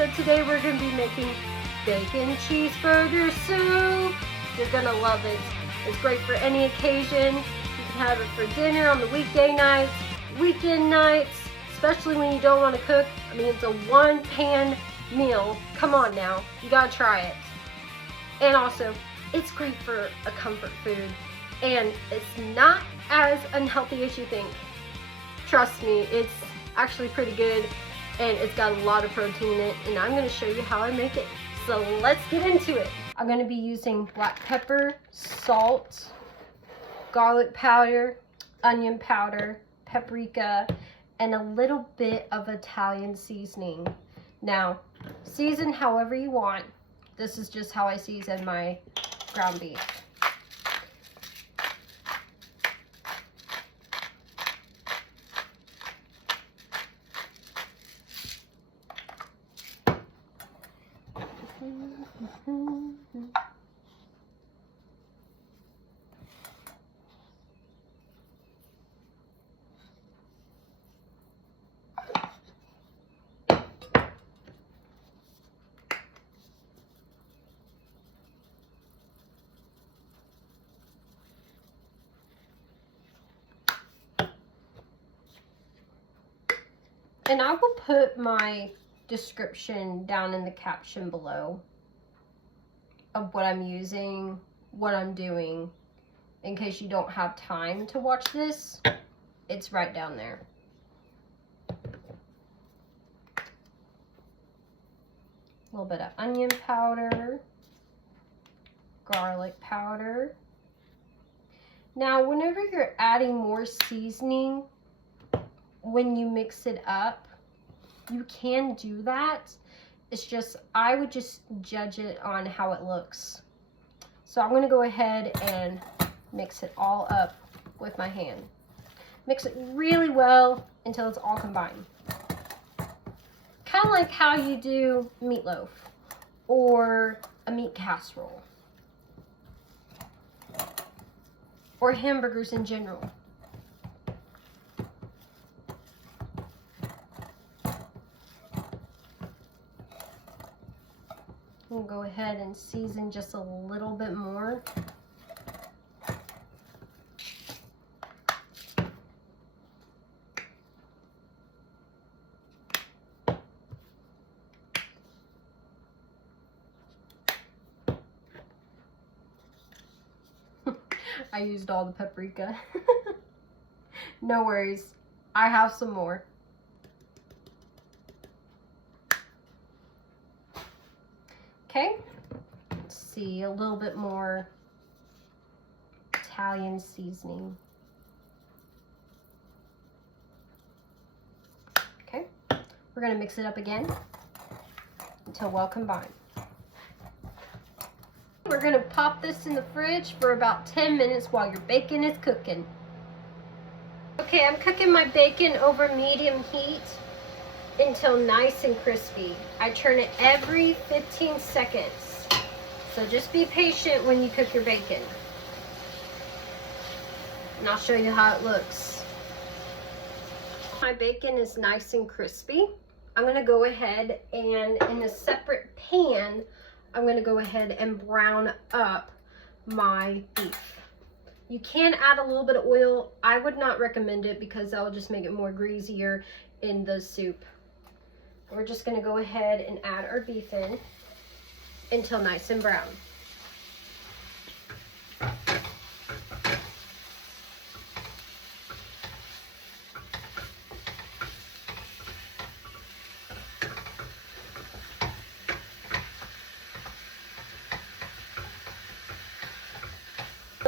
So today we're going to be making bacon cheeseburger soup. You're going to love it. It's great for any occasion. You can have it for dinner on the weekday nights, weekend nights, especially when you don't want to cook. I mean, it's a one-pan meal. Come on now, you got to try it. And also, it's great for a comfort food. And it's not as unhealthy as you think. Trust me, it's actually pretty good. And it's got a lot of protein in it, and I'm going to show you how I make it. So let's get into it. I'm going to be using black pepper, salt, garlic powder, onion powder, paprika, and a little bit of Italian seasoning. Now, season however you want. This is just how I season my ground beef. And I will put my description down in the caption below of what I'm using, what I'm doing, in case you don't have time to watch this. It's right down there. A little bit of onion powder, garlic powder. Now, whenever you're adding more seasoning, when you mix it up, you can do that. It's just, I would just judge it on how it looks. So I'm going to go ahead and mix it all up with my hand. Mix it really well until it's all combined. Kind of like how you do meatloaf or a meat casserole or hamburgers in general. We'll go ahead and season just a little bit more. I used all the paprika. No worries, I have some more. Okay, let's see, a little bit more Italian seasoning. Okay, we're gonna mix it up again until well combined. We're gonna pop this in the fridge for about 10 minutes while your bacon is cooking. Okay, I'm cooking my bacon over medium heat until nice and crispy. I turn it every 15 seconds. So just be patient when you cook your bacon. And I'll show you how it looks. My bacon is nice and crispy. I'm gonna go ahead and in a separate pan, I'm gonna go ahead and brown up my beef. You can add a little bit of oil. I would not recommend it because that will just make it more greasier in the soup. We're just going to go ahead and add our beef in until nice and brown.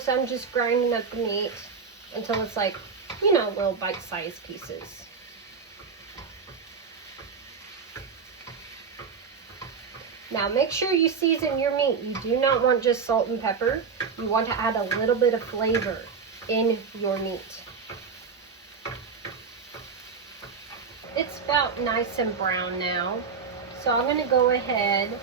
So I'm just grinding up the meat until it's like, you know, little bite-sized pieces. Now make sure you season your meat. You do not want just salt and pepper. You want to add a little bit of flavor in your meat. It's about nice and brown now. So I'm going to go ahead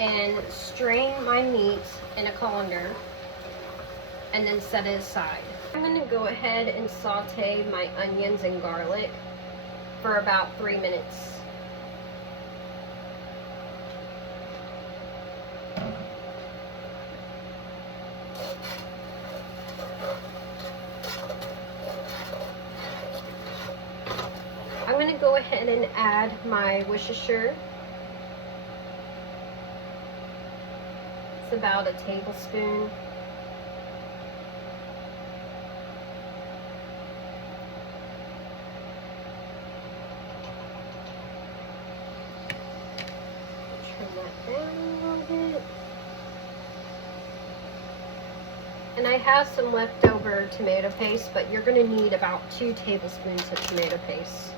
and strain my meat in a colander and then set it aside. I'm going to go ahead and saute my onions and garlic for about 3 minutes. go ahead and add my Worcestershire. It's about a tablespoon. Turn that down a little bit. And I have some leftover tomato paste, but you're going to need about 2 tablespoons of tomato paste.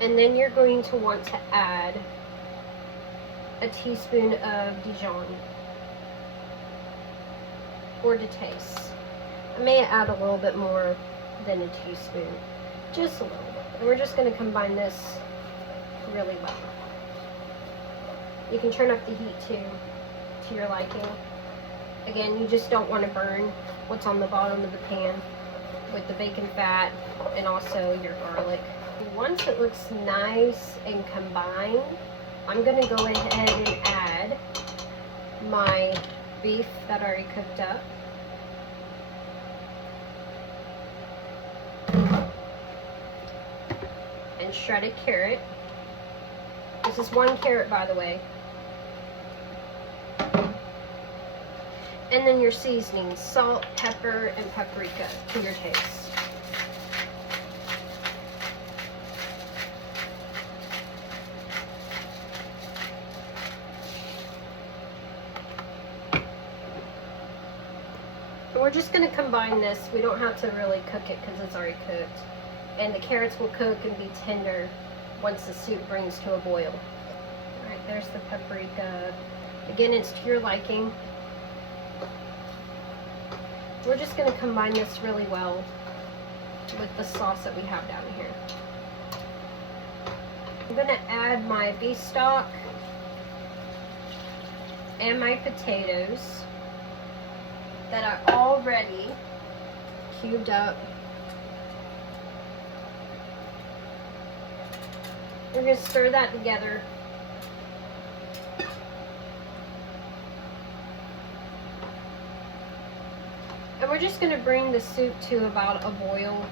And then you're going to want to add a teaspoon of Dijon, or to taste. I may add a little bit more than a teaspoon, just a little bit. And we're just going to combine this really well. You can turn up the heat to your liking. Again, you just don't want to burn what's on the bottom of the pan with the bacon fat and also your garlic. Once it looks nice and combined, I'm going to go ahead and add my beef that I already cooked up. And shredded carrot. This is 1 carrot, by the way. And then your seasonings, salt, pepper, and paprika to your taste. We're just going to combine this. We don't have to really cook it because it's already cooked. And the carrots will cook and be tender once the soup brings to a boil. Alright, there's the paprika. Again, it's to your liking. We're just going to combine this really well with the sauce that we have down here. I'm going to add my beef stock and my potatoes that are already cubed up. We're going to stir that together. And we're just going to bring the soup to about a boil.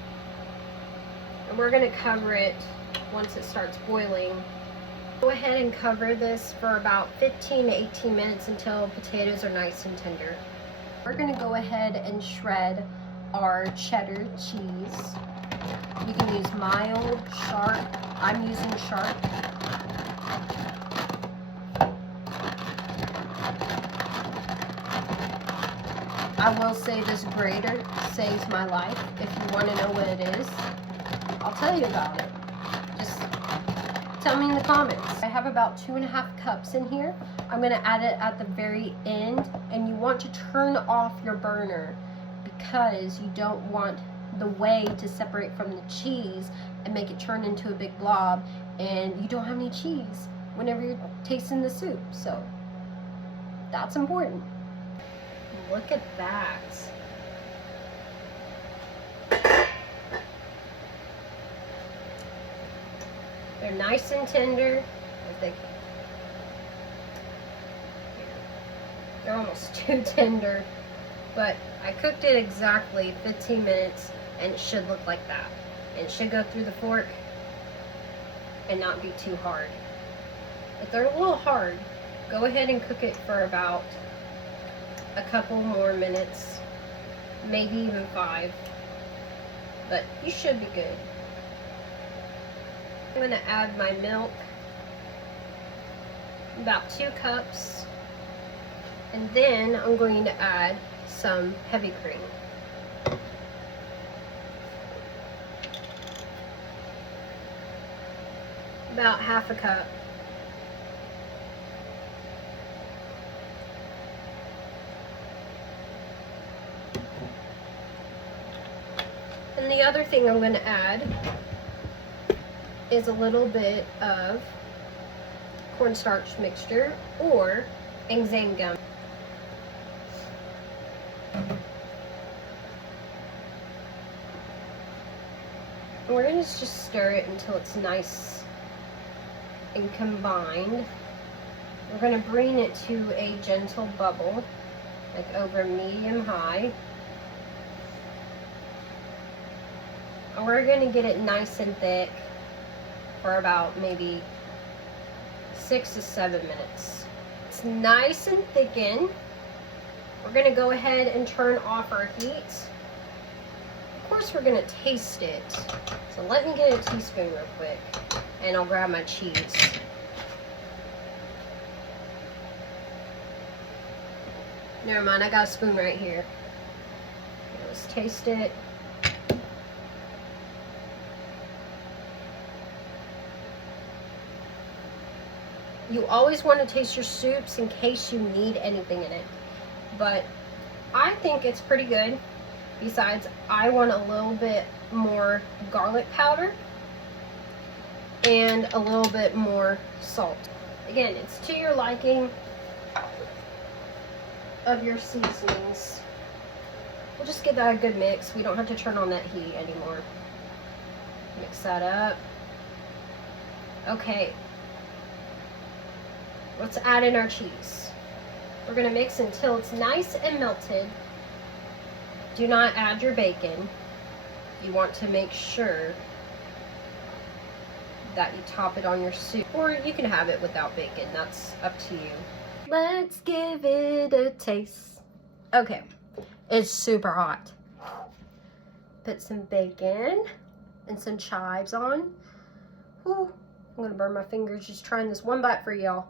And we're going to cover it once it starts boiling. Go ahead and cover this for about 15 to 18 minutes until potatoes are nice and tender. We're going to go ahead and shred our cheddar cheese. You can use mild, sharp. I'm using sharp. I will say this grater saves my life. If you want to know what it is, I'll tell you about it. Just tell me in the comments. I have about 2.5 cups in here. I'm going to add it at the very end, and you want to turn off your burner because you don't want the whey to separate from the cheese and make it turn into a big blob, and you don't have any cheese whenever you're tasting the soup. So that's important. Look at that. They're nice and tender. They're almost too tender, but I cooked it exactly 15 minutes and it should look like that. And it should go through the fork and not be too hard. If they're a little hard, go ahead and cook it for about a couple more minutes, maybe even 5, but you should be good. I'm going to add my milk, about 2 cups, and then I'm going to add some heavy cream. About 1/2 cup. And the other thing I'm going to add is a little bit of cornstarch mixture or exam gum. And we're going to just stir it until it's nice and combined. We're going to bring it to a gentle bubble, like over medium-high. And we're going to get it nice and thick for about maybe 6 to 7 minutes. It's nice and thickened. We're going to go ahead and turn off our heat. Of course, we're going to taste it. So let me get a teaspoon real quick, and I'll grab my cheese. Never mind, I got a spoon right here. Let's taste it. You always want to taste your soups in case you need anything in it. But I think it's pretty good. Besides, I want a little bit more garlic powder and a little bit more salt. Again, it's to your liking of your seasonings. We'll just give that a good mix. We don't have to turn on that heat anymore. Mix that up. Okay. Let's add in our cheese. We're going to mix until it's nice and melted. Do not add your bacon. You want to make sure that you top it on your soup. Or you can have it without bacon. That's up to you. Let's give it a taste. Okay. It's super hot. Put some bacon and some chives on. Whew. I'm going to burn my fingers just trying this one bite for y'all.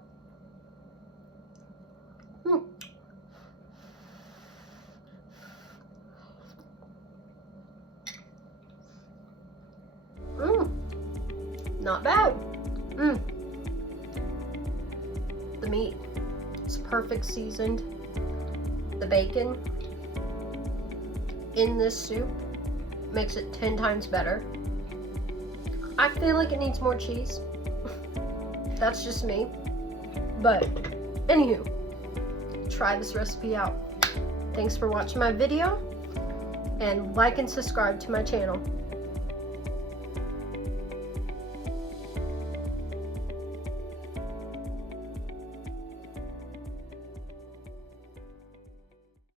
Not bad. The meat is perfect seasoned. The bacon in this soup makes it 10 times better. I feel like it needs more cheese. That's just me. But anywho, try this recipe out. Thanks for watching my video, and like and subscribe to my channel.